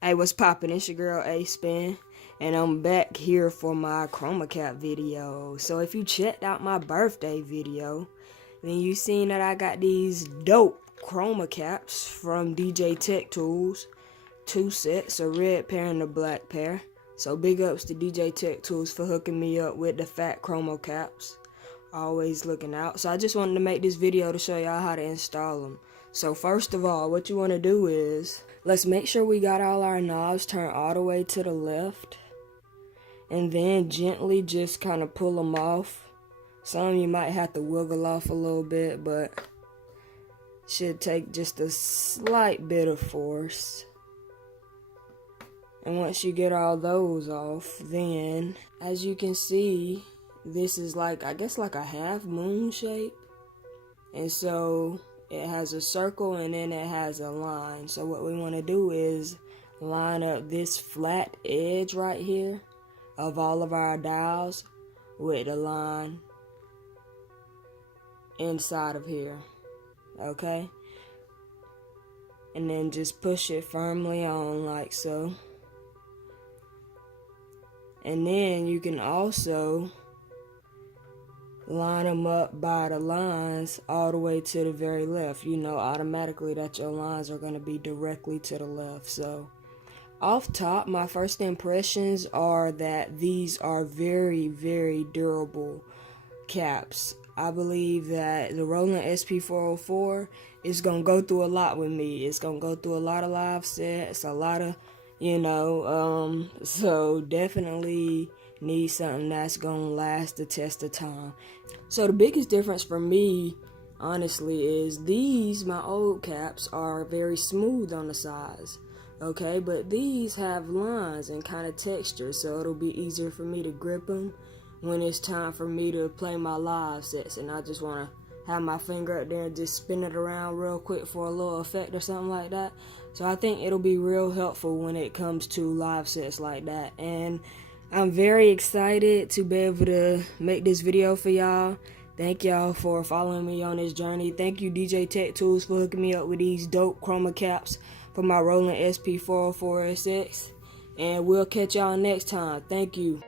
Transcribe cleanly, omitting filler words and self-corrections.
Hey, what's poppin'? It's your girl A.spen, and I'm back here for my Chroma cap video. So if you checked out my birthday video, then you seen that I got these dope Chroma caps from DJ Tech Tools. 2 sets, a red pair and a black pair. So big ups to DJ Tech Tools for hooking me up with the fat Chroma caps. Always looking out. So I just wanted to make this video to show y'all how to install them. So first of all, what you want to do is, let's make sure we got all our knobs turned all the way to the left. And then gently just kind of pull them off. Some you might have to wiggle off a little bit, but should take just a slight bit of force. And once you get all those off, then as you can see, this is like, I guess like a half moon shape. And so it has a circle and then it has a line. So what we want to do is line up this flat edge right here of all of our dials with the line inside of here. Okay? And then just push it firmly on like so. And then you can also line them up by the lines all the way to the very left. You know automatically that your lines are going to be directly to the left. So off top, my first impressions are that these are very, very durable caps. I believe that the Roland SP-404 is going to go through a lot with me. It's going to go through a lot of live sets, a lot of, so definitely need something that's gonna last the test of time. So the biggest difference for me, honestly, is these, my old caps, are very smooth on the sides. Okay, but these have lines and kind of texture, so it'll be easier for me to grip them when it's time for me to play my live sets, and I just want to have my finger up there and just spin it around real quick for a little effect or something like that. So I think it'll be real helpful when it comes to live sets like that. And I'm very excited to be able to make this video for y'all. Thank y'all for following me on this journey. Thank you DJ Tech Tools for hooking me up with these dope Chroma caps for my Roland SP-404sx. And we'll catch y'all next time. Thank you.